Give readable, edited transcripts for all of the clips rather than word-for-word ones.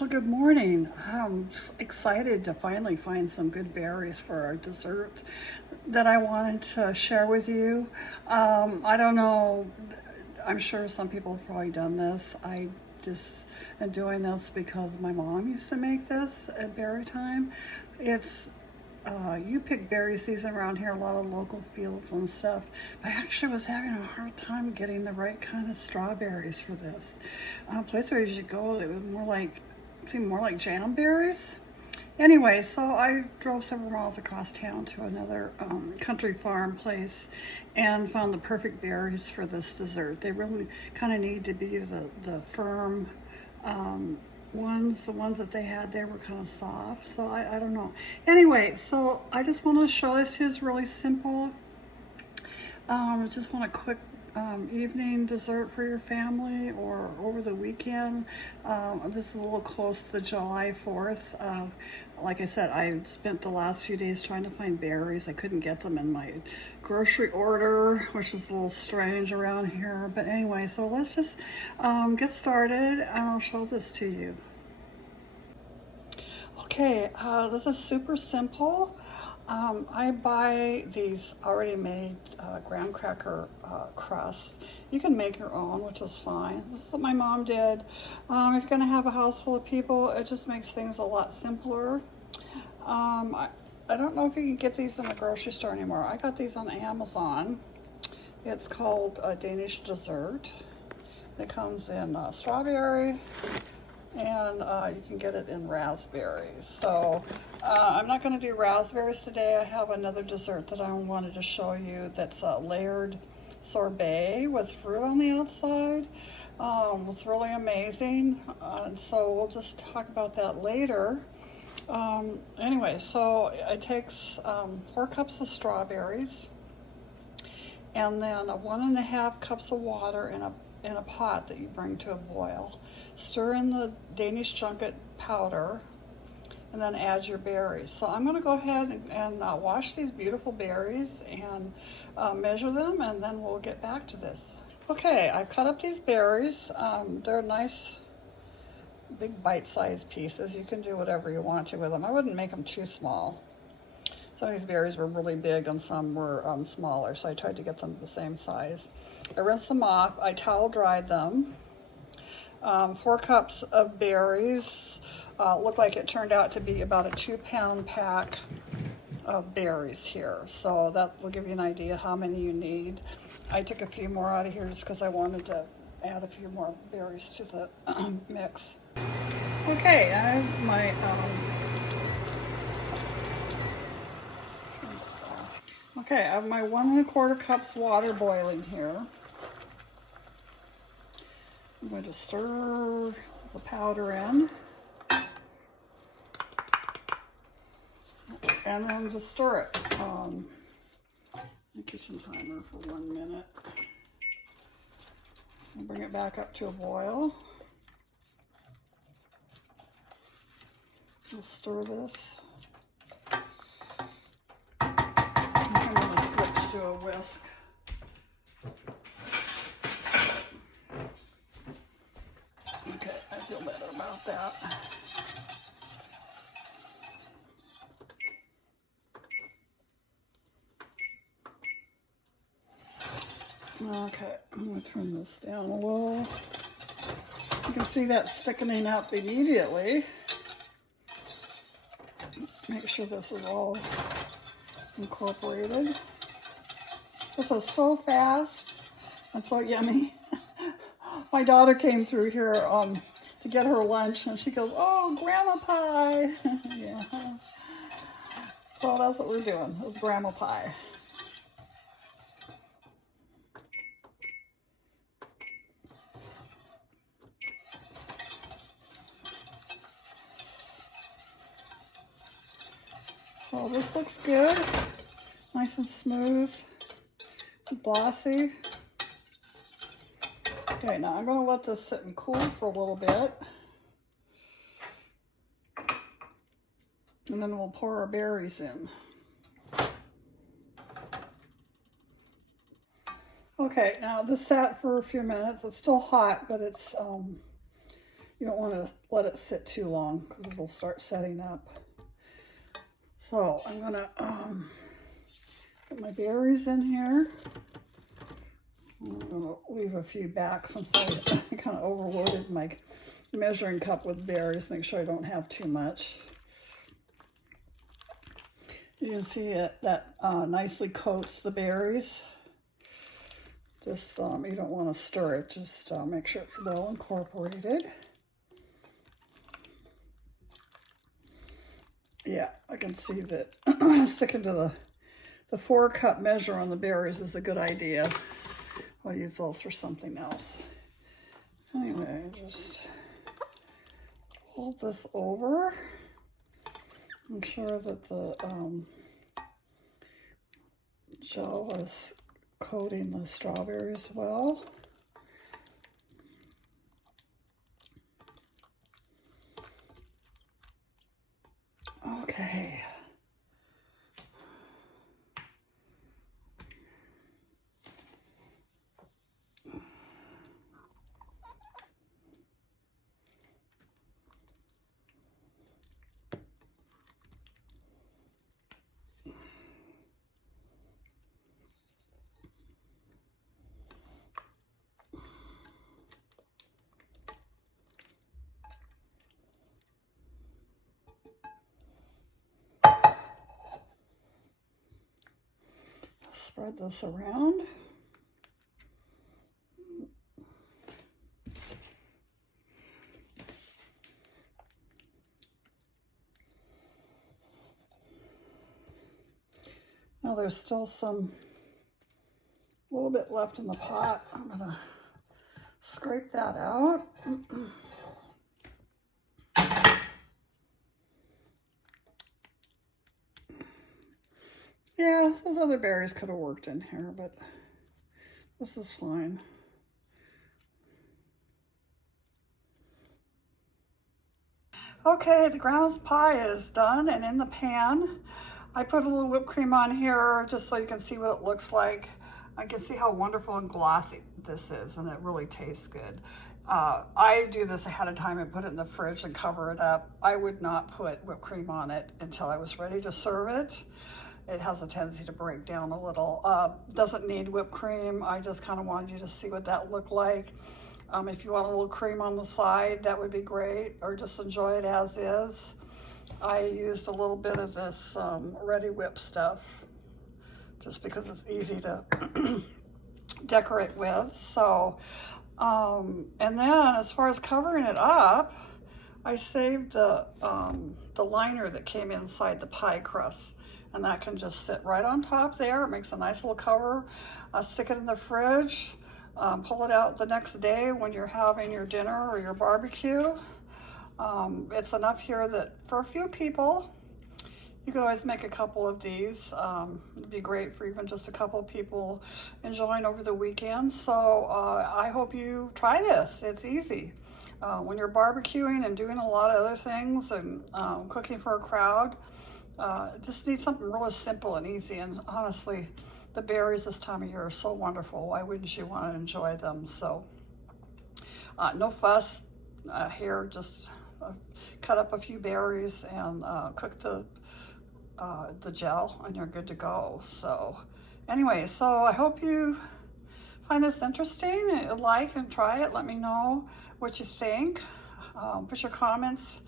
Well, good morning. I'm excited to finally find some good berries for our dessert that I wanted to share with you. I don't know, I'm sure some people have probably done this. I just am doing this because my mom used to make this at berry time. It's you pick berry season around here, a lot of local fields and stuff. I actually was having a hard time getting the right kind of strawberries for this. Place where you should go, it was seemed more like jam berries. Anyway, so I drove several miles across town to another country farm place and found the perfect berries for this dessert. They really kind of need to be the firm um, ones. The ones that they had there were kind of soft, so I don't know. Anyway, so I just want to show this. It's really simple. Just want a quick evening dessert for your family or over the weekend. This is a little close to July 4th. Like I said, I spent the last few days trying to find berries. I couldn't get them in my grocery order, which is a little strange around here. But anyway, so let's just get started and I'll show this to you. Okay, this is super simple. I buy these already made graham cracker crusts. You can make your own, which is fine. This is what my mom did. If you're gonna have a house full of people, it just makes things a lot simpler. I don't know if you can get these in the grocery store anymore. I got these on Amazon. It's called Danish dessert. It comes in strawberry, and you can get it in raspberries. So I'm not going to do raspberries today. I have another dessert that I wanted to show you that's a layered sorbet with fruit on the outside. It's really amazing. So we'll just talk about that later. Anyway, so it takes 4 cups of strawberries and then 1.5 cups of water in a pot that you bring to a boil. Stir in the Danish junket powder and then add your berries. So I'm going to go ahead and wash these beautiful berries and measure them, and then we'll get back to this. Okay, I've cut up these berries. They're nice big bite-sized pieces. You can do whatever you want to with them. I wouldn't make them too small. Some of these berries were really big and some were smaller, so I tried to get them the same size. I rinsed them off. I towel dried them. 4 cups of berries. Looked like it turned out to be about a 2-pound pack of berries here. So that will give you an idea how many you need. I took a few more out of here just because I wanted to add a few more berries to the mix. Okay, I have my okay, I have my 1.25 cups water boiling here. I'm going to stir the powder in. And then just stir it. The kitchen timer for 1 minute. And bring it back up to a boil. Just stir this. I'm going to switch to a whisk. Okay, I feel better about that. Okay, I'm going to turn this down a little. You can see that thickening up immediately. Make sure this is all incorporated. This is so fast and so yummy. My daughter came through here to get her lunch, and she goes, "Oh, grandma pie." Yeah. So that's what we're doing, is grandma pie. So this looks good, nice and smooth, glossy. Okay, now I'm going to let this sit and cool for a little bit. And then we'll pour our berries in. Okay, now this sat for a few minutes. It's still hot, but it's You don't want to let it sit too long because it'll start setting up. So I'm gonna put my berries in here. I'm gonna leave a few back since I kind of overloaded my measuring cup with berries. Make sure I don't have too much. You can see it that nicely coats the berries. Just you don't want to stir it. Just make sure it's well incorporated. Yeah, I can see that sticking to the 4-cup measure on the berries is a good idea. I'll use those for something else. Anyway, just hold this over. Make sure that the gel is coating the strawberries well. Okay. Spread this around. Now there's still a little bit left in the pot. I'm gonna scrape that out. Yeah, those other berries could have worked in here, but this is fine. Okay, the ground pie is done and in the pan. I put a little whipped cream on here just so you can see what it looks like. I can see how wonderful and glossy this is, and it really tastes good. I do this ahead of time and put it in the fridge and cover it up. I would not put whipped cream on it until I was ready to serve it. It has a tendency to break down a little. Doesn't need whipped cream. I just kind of wanted you to see what that looked like. If you want a little cream on the side, that would be great, or just enjoy it as is. I used a little bit of this Ready Whip stuff just because it's easy to decorate with. So, and then as far as covering it up, I saved the liner that came inside the pie crust, and that can just sit right on top there. It makes a nice little cover. Stick it in the fridge. Pull it out the next day when you're having your dinner or your barbecue. It's enough here that for a few people, you could always make a couple of these. It'd be great for even just a couple of people enjoying over the weekend. So I hope you try this. It's easy. When you're barbecuing and doing a lot of other things and cooking for a crowd, just need something really simple and easy. And honestly, the berries this time of year are so wonderful. Why wouldn't you want to enjoy them? So no fuss here, just cut up a few berries and cook the gel and you're good to go. So anyway, so I hope you find this interesting. Like and try it. Let me know what you think. Put your comments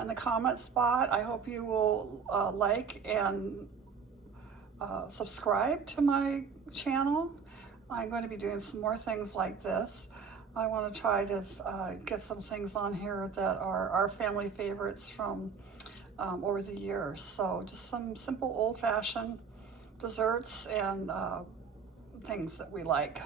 in the comment spot. I hope you will like and subscribe to my channel. I'm going to be doing some more things like this. I want to try to get some things on here that are our family favorites from over the years. So just some simple old-fashioned desserts and things that we like.